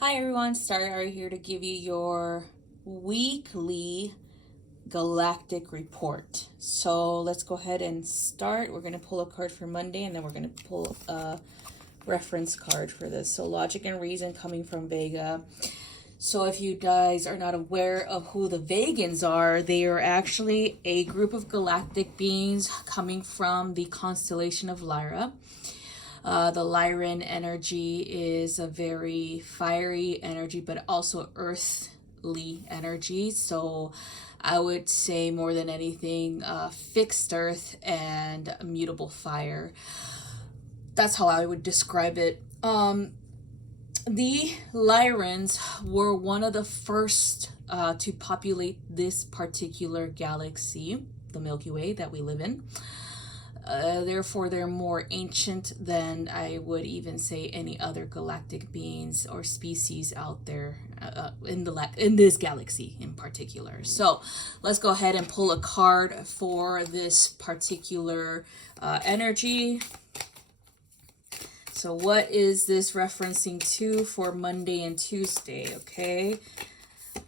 Hi everyone, Star here to give you your weekly Galactic report. So let's go ahead and start. We're going to pull a card for Monday and then we're going to pull a reference card for this. So logic and reason coming from Vega. So if you guys are not aware of who the Vegans are, they are actually a group of galactic beings coming from the constellation of Lyra. The Lyran energy is a very fiery energy, but also earthly energy. So I would say more than anything, fixed earth and mutable fire. That's how I would describe it. The Lyrans were one of the first to populate this particular galaxy, the Milky Way that we live in. Therefore, they're more ancient than I would even say any other galactic beings or species out there in this galaxy in particular. So, let's go ahead and pull a card for this particular energy. So, what is this referencing to for Monday and Tuesday? Okay.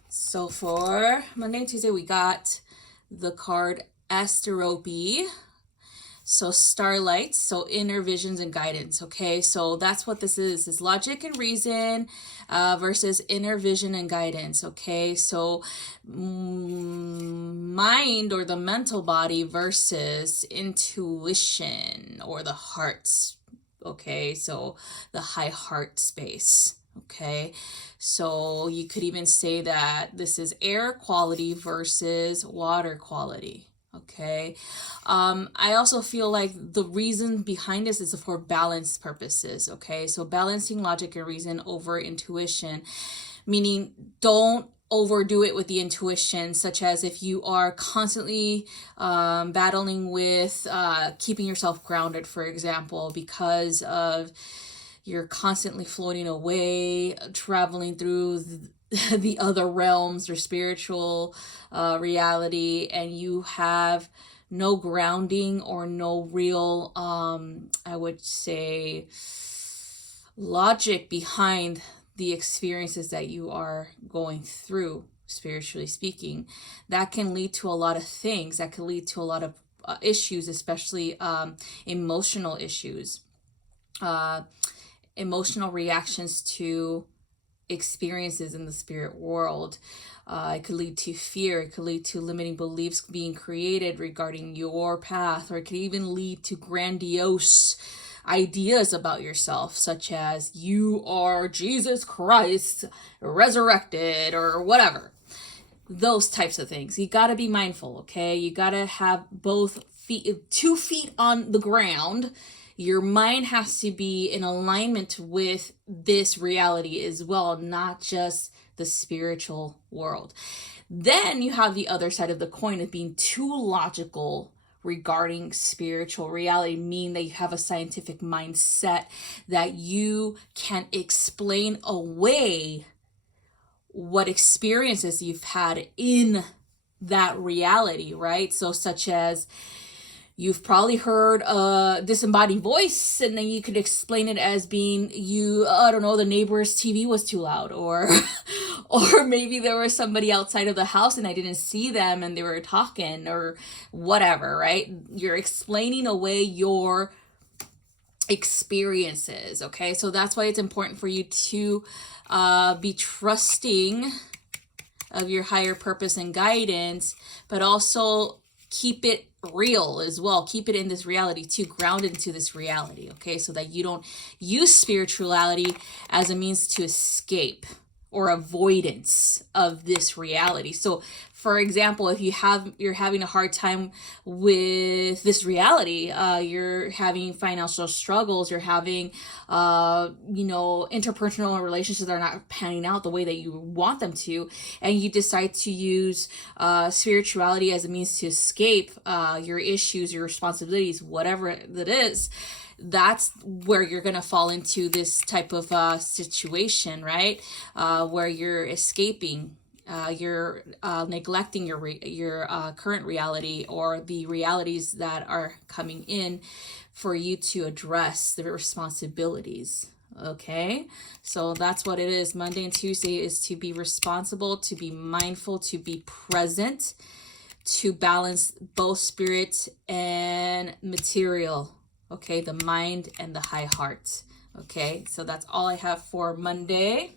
So, for Monday and Tuesday, we got the card Asterope. So starlight, so inner visions and guidance, okay? So that's what this is logic and reason versus inner vision and guidance, okay? So mind or the mental body versus intuition or the hearts, okay? So the high heart space. Okay, so you could even say that this is air quality versus water quality. Okay. I also feel like the reason behind this is for balance purposes. Okay. So balancing logic and reason over intuition, meaning don't overdo it with the intuition, such as if you are constantly battling with keeping yourself grounded, for example, because of you're constantly floating away, traveling through the other realms or spiritual reality, and you have no grounding or no real, I would say, logic behind the experiences that you are going through, spiritually speaking, that can lead to a lot of things. That can lead to a lot of issues, especially emotional issues. Emotional reactions to experiences in the spirit world. It could lead to fear. It could lead to limiting beliefs being created regarding your path, or it could even lead to grandiose ideas about yourself, such as you are Jesus Christ resurrected or whatever. Those types of things. You got to be mindful, okay? You got to have both feet, 2 feet on the ground. Your mind has to be in alignment with this reality as well, not just the spiritual world. Then you have the other side of the coin of being too logical regarding spiritual reality, meaning that you have a scientific mindset that you can explain away what experiences you've had in that reality, right? So such as you've probably heard a disembodied voice, and then you could explain it as being you, I don't know, the neighbor's TV was too loud, or or maybe there was somebody outside of the house and I didn't see them and they were talking or whatever, right? You're explaining away your experiences, okay? So that's why it's important for you to be trusting of your higher purpose and guidance, but also keep it real as well. Keep it in this reality too, grounded into this reality, okay? So that you don't use spirituality as a means to escape or avoidance of this reality. So for example, if you're having a hard time with this reality, you're having financial struggles, you're having interpersonal relationships that are not panning out the way that you want them to, and you decide to use spirituality as a means to escape your issues, your responsibilities, whatever it is, that's where you're going to fall into this type of situation, right? Where you're escaping, you're neglecting your current reality or the realities that are coming in for you to address the responsibilities Okay, so that's what it is. Monday and Tuesday is to be responsible, to be mindful, to be present, to balance both spirit and material. Okay, the mind and the high heart. Okay, so that's all I have for Monday.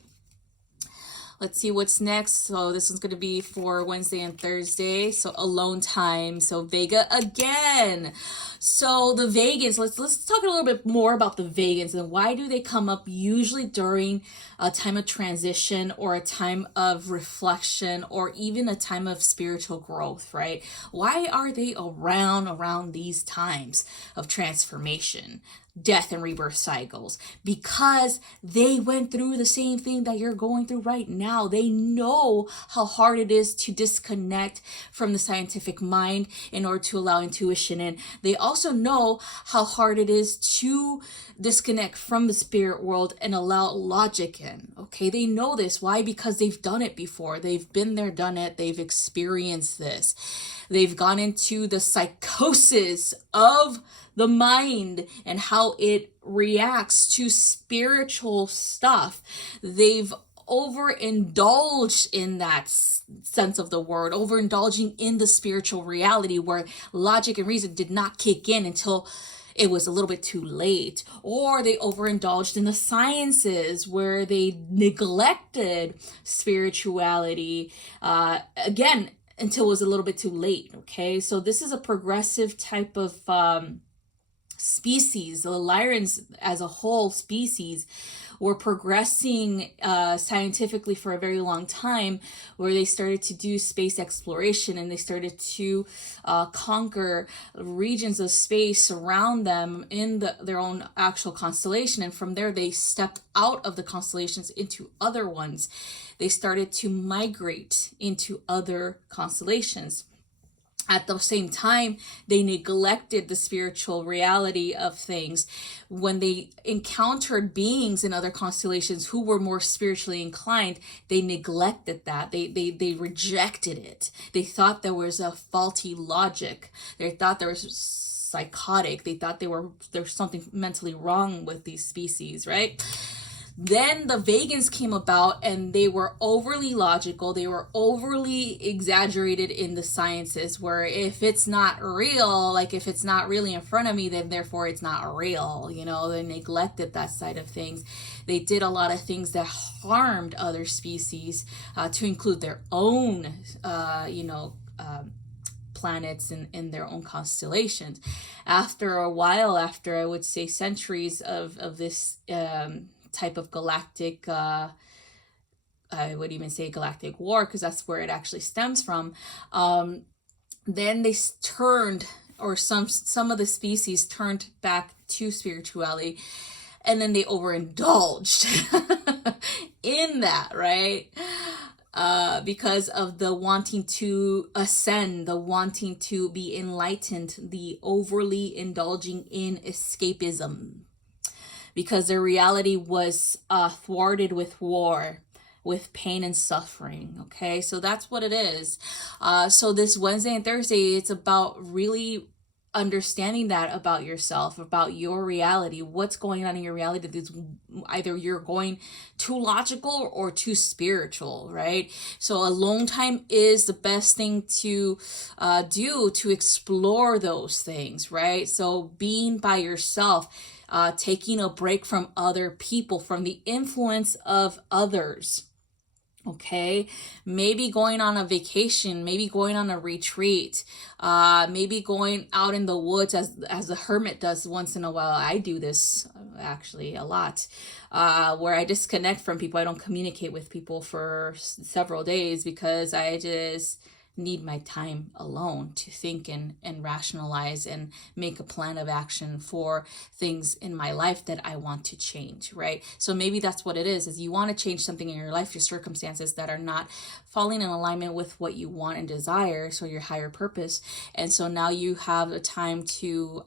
Let's see what's next. So this one's going to be for Wednesday and Thursday. So alone time. So Vega again. So the Vegans, let's talk a little bit more about the Vegans and why do they come up usually during a time of transition or a time of reflection or even a time of spiritual growth, right? Why are they around these times of transformation, death and rebirth cycles? Because they went through the same thing that you're going through right now. They know how hard it is to disconnect from the scientific mind in order to allow intuition in. They also know how hard it is to disconnect from the spirit world and allow logic in. Okay, they know this. Why? Because they've done it before. They've been there, done it. They've experienced this. They've gone into the psychosis of the mind and how it reacts to spiritual stuff. They've overindulged in that sense of the word, overindulging in the spiritual reality where logic and reason did not kick in until it was a little bit too late. Or they overindulged in the sciences where they neglected spirituality, again, until it was a little bit too late. Okay, so this is a progressive type of species. The Lyrans as a whole species were progressing scientifically for a very long time, where they started to do space exploration and they started to conquer regions of space around them in their own actual constellation. And from there, they stepped out of the constellations into other ones. They started to migrate into other constellations. At the same time, they neglected the spiritual reality of things. When they encountered beings in other constellations who were more spiritually inclined, they neglected that. They rejected it. They thought there was a faulty logic. They thought there was psychotic. They thought there's something mentally wrong with these species, right? Then the Vegans came about and they were overly logical. They were overly exaggerated in the sciences, where if it's not real, like if it's not really in front of me, then therefore it's not real. You know, they neglected that side of things. They did a lot of things that harmed other species, to include their own, planets in their own constellations. After a while, after I would say centuries of this type of galactic, I would even say galactic war, because that's where it actually stems from. Then they turned, or some of the species turned back to spirituality, and then they overindulged in that, right? Because of the wanting to ascend, the wanting to be enlightened, the overly indulging in escapism, because their reality was thwarted with war, with pain and suffering. Okay, so that's what it is. So this Wednesday and Thursday, it's about really understanding that about yourself, about your reality, what's going on in your reality. That's either you're going too logical or too spiritual, right? So alone time is the best thing to do to explore those things, right? So being by yourself, taking a break from other people, from the influence of others. Okay, maybe going on a vacation, maybe going on a retreat, maybe going out in the woods as a hermit does once in a while. I do this actually a lot, where I disconnect from people. I don't communicate with people for several days because I just need my time alone to think and rationalize and make a plan of action for things in my life that I want to change, right? So maybe that's what it is you want to change something in your life, your circumstances that are not falling in alignment with what you want and desire, so your higher purpose. And so now you have a time to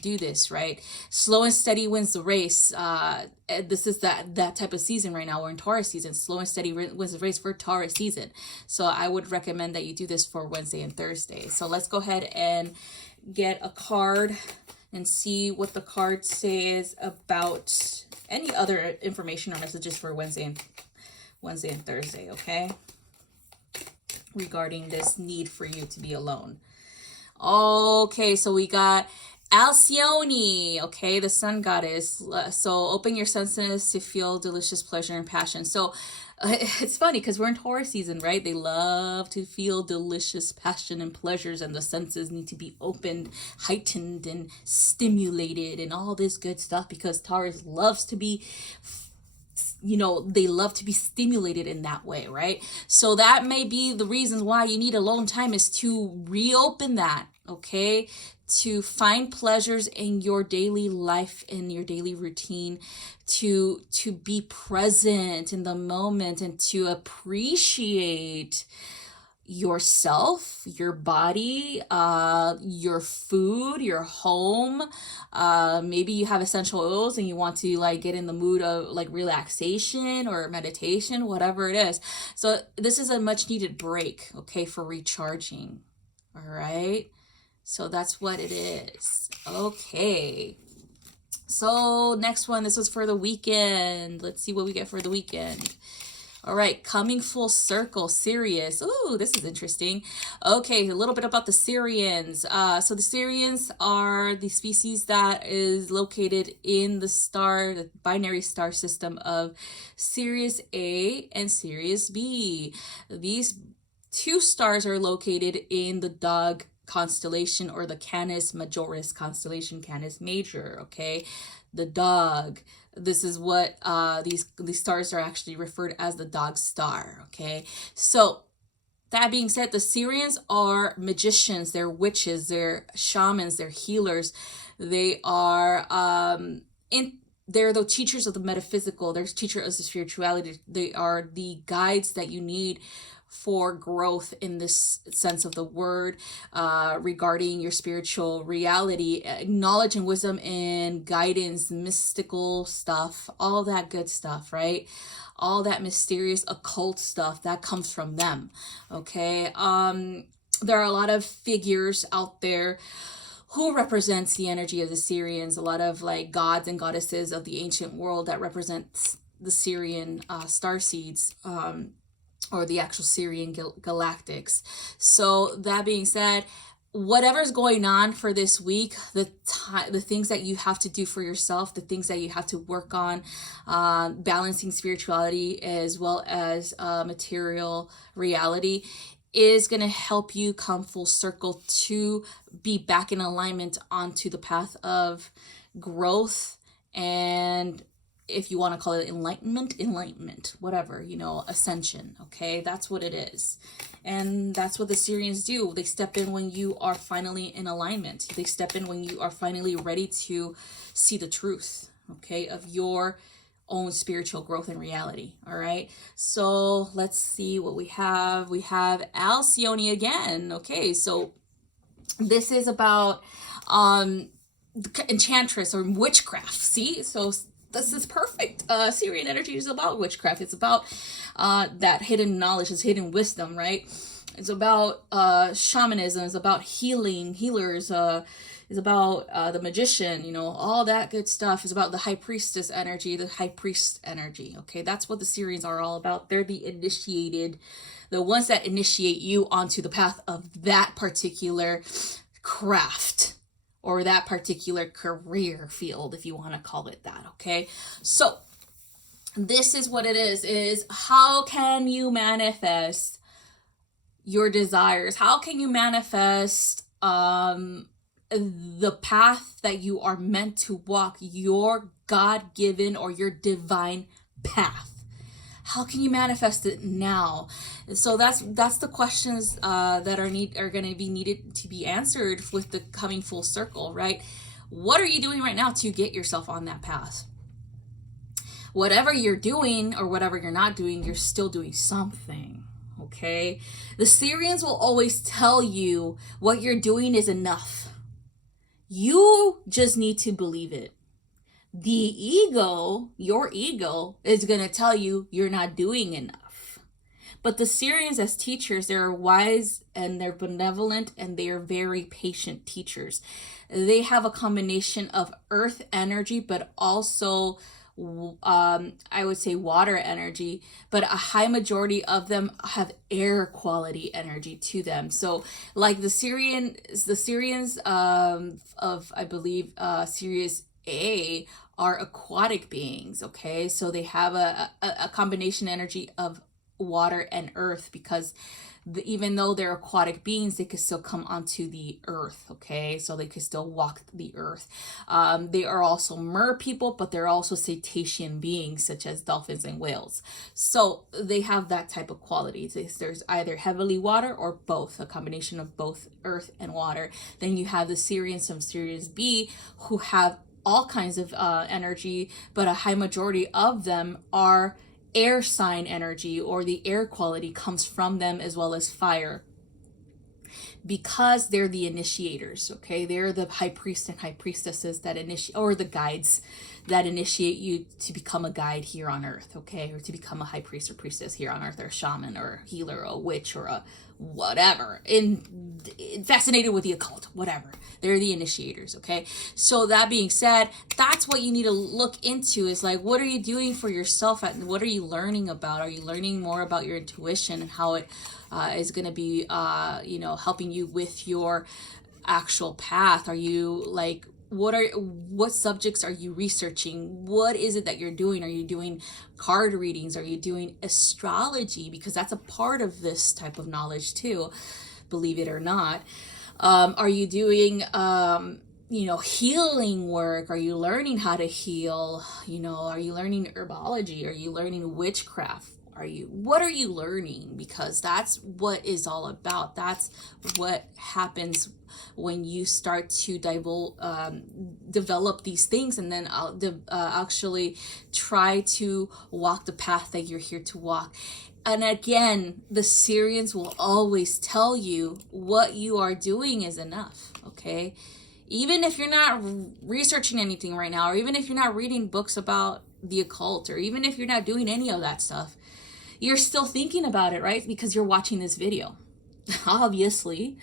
do this, right? Slow and steady wins the race. This is that type of season right now. We're in Taurus season. Slow and steady wins the race for Taurus season. So I would recommend that you do this for Wednesday and Thursday. So let's go ahead and get a card and see what the card says about any other information or messages for Wednesday and Thursday, okay? Regarding this need for you to be alone. Okay, so we got Alcyone, okay, the sun goddess. So open your senses to feel delicious pleasure and passion. So it's funny because we're in Taurus season, right? They love to feel delicious passion and pleasures, and the senses need to be opened, heightened, and stimulated, and all this good stuff, because Taurus loves to be, they love to be stimulated in that way, right? So that may be the reasons why you need alone time, is to reopen that, okay? To find pleasures in your daily life, in your daily routine, to be present in the moment, and to appreciate yourself, your body, your food, your home. Maybe you have essential oils and you want to like get in the mood of like relaxation or meditation, whatever it is. So this is a much needed break, okay, for recharging. All right. So that's what it is. Okay. So next one, this was for the weekend. Let's see what we get for the weekend. All right, coming full circle, Sirius. Ooh, this is interesting. Okay, a little bit about the Sirians. So the Sirians are the species that is located in the binary star system of Sirius A and Sirius B. These two stars are located in the Dog constellation, or the Canis Majoris constellation, Canis Major, okay? The dog. This is what these stars are actually referred as the dog star, okay? So that being said, the Sirians are magicians, they're witches, they're shamans, they're healers. They are they're the teachers of the metaphysical, they're teachers of the spirituality. They are the guides that you need for growth in this sense of the word, regarding your spiritual reality, knowledge and wisdom and guidance, mystical stuff, all that good stuff, right? All that mysterious occult stuff that comes from them, okay? There are a lot of figures out there who represents the energy of the Sirians, a lot of like gods and goddesses of the ancient world that represents the Sirian star seeds, or the actual Sirian galactics. So that being said, whatever's going on for this week, the things that you have to do for yourself, the things that you have to work on, balancing spirituality as well as material reality, is going to help you come full circle to be back in alignment onto the path of growth, and if you want to call it enlightenment, whatever, ascension, okay? That's what it is. And that's what the Sirians do. They step in when you are finally in alignment. They step in when you are finally ready to see the truth, okay, of your own spiritual growth and reality, all right? So let's see what we have. We have Alcyone again, okay? So this is about enchantress or witchcraft, see? So this is perfect. Sirian energy is about witchcraft. It's about that hidden knowledge, this hidden wisdom, right? It's about shamanism. It's about healers. It's about the magician, all that good stuff. It's about the high priestess energy, the high priest energy, okay? That's what the Sirians are all about. They're the initiated, the ones that initiate you onto the path of that particular craft, or that particular career field, if you want to call it that, okay? So this is what it is how can you manifest your desires? How can you manifest the path that you are meant to walk, your God-given or your divine path? How can you manifest it now? So that's the questions that are going to be needed to be answered with the coming full circle, right? What are you doing right now to get yourself on that path? Whatever you're doing or whatever you're not doing, you're still doing something, okay? The Sirians will always tell you what you're doing is enough. You just need to believe it. The ego, your ego, is going to tell you you're not doing enough. But the Sirians as teachers, they're wise and they're benevolent and they are very patient teachers. They have a combination of earth energy, but also I would say water energy, but a high majority of them have air quality energy to them. So like the Syrians of I believe Sirius A are aquatic beings. Okay, so they have a combination energy of water and earth, because even though they're aquatic beings, they could still come onto the earth. Okay, so they could still walk the earth. They are also mer people, but they're also cetacean beings such as dolphins and whales. So they have that type of quality. There's either heavily water or both, a combination of both earth and water. Then you have the Sirians from Sirius B who have all kinds of energy, but a high majority of them are air sign energy, or the air quality comes from them, as well as fire, because they're the initiators. Okay, they're the high priest and high priestesses that initiate, or the guides that initiate you to become a guide here on earth. Okay, or to become a high priest or priestess here on earth, or a shaman or a healer or a witch or a whatever, fascinated with the occult, whatever. They're the initiators. Okay, so that being said, that's what you need to look into, is like, what are you doing for yourself, and what are you learning about? Are you learning more about your intuition and how it is going to be helping you with your actual path? Are you like, what subjects are you researching? What is it that you're doing? Are you doing card readings? Are you doing astrology? Because that's a part of this type of knowledge too, believe it or not. Are you doing healing work? Are you learning how to heal? Are you learning herbology? Are you learning witchcraft? What are you learning? Because that's what is all about. That's what happens when you start to develop these things, and then actually try to walk the path that you're here to walk. And again, the Syrians will always tell you what you are doing is enough. Okay, even if you're not researching anything right now, or even if you're not reading books about the occult, or even if you're not doing any of that stuff, you're still thinking about it, right? Because you're watching this video. Obviously.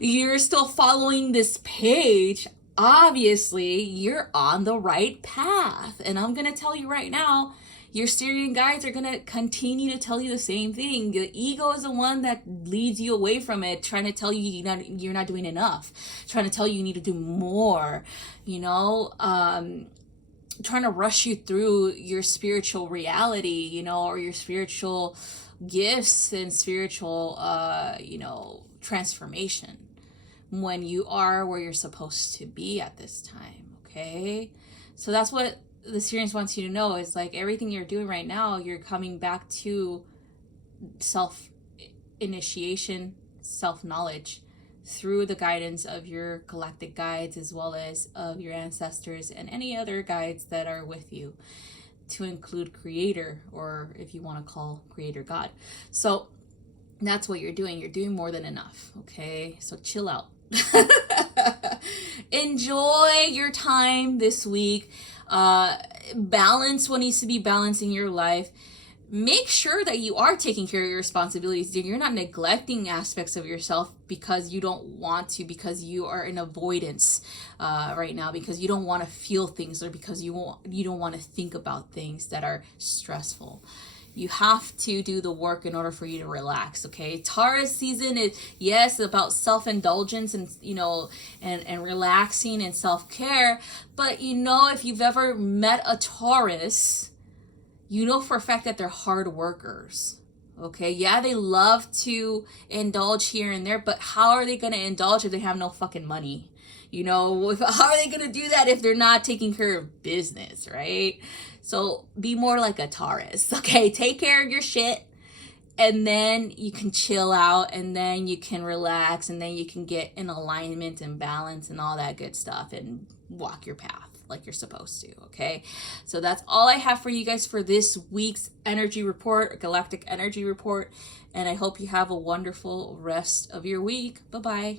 You're still following this page. Obviously, you're on the right path. And I'm going to tell you right now, your Syrian guides are going to continue to tell you the same thing. The ego is the one that leads you away from it, trying to tell you you're not doing enough, trying to tell you need to do more, trying to rush you through your spiritual reality, or your spiritual gifts and spiritual, transformation, when you are where you're supposed to be at this time. Okay, so that's what the Syrians wants you to know, is like, everything you're doing right now, you're coming back to self-initiation, self-knowledge, through the guidance of your galactic guides, as well as of your ancestors and any other guides that are with you, to include Creator, or if you want to call Creator God. So that's what you're doing. You're doing more than enough. Okay, so chill out. Enjoy your time this week. Balance what needs to be balanced in your life. Make sure that you are taking care of your responsibilities. You're not neglecting aspects of yourself because you don't want to, because you are in avoidance right now, because you don't want to feel things, or because you don't want to think about things that are stressful. You have to do the work in order for you to relax. Okay, Taurus season is, yes, about self-indulgence and and relaxing and self-care, but if you've ever met a Taurus, you know for a fact that they're hard workers. Okay, yeah, they love to indulge here and there, but how are they going to indulge if they have no fucking money? How are they going to do that if they're not taking care of business, right? So be more like a Taurus. Okay, take care of your shit, and then you can chill out, and then you can relax, and then you can get in alignment and balance and all that good stuff, and walk your path like you're supposed to. Okay, so that's all I have for you guys for this week's energy report, galactic energy report, and I hope you have a wonderful rest of your week. Bye-bye.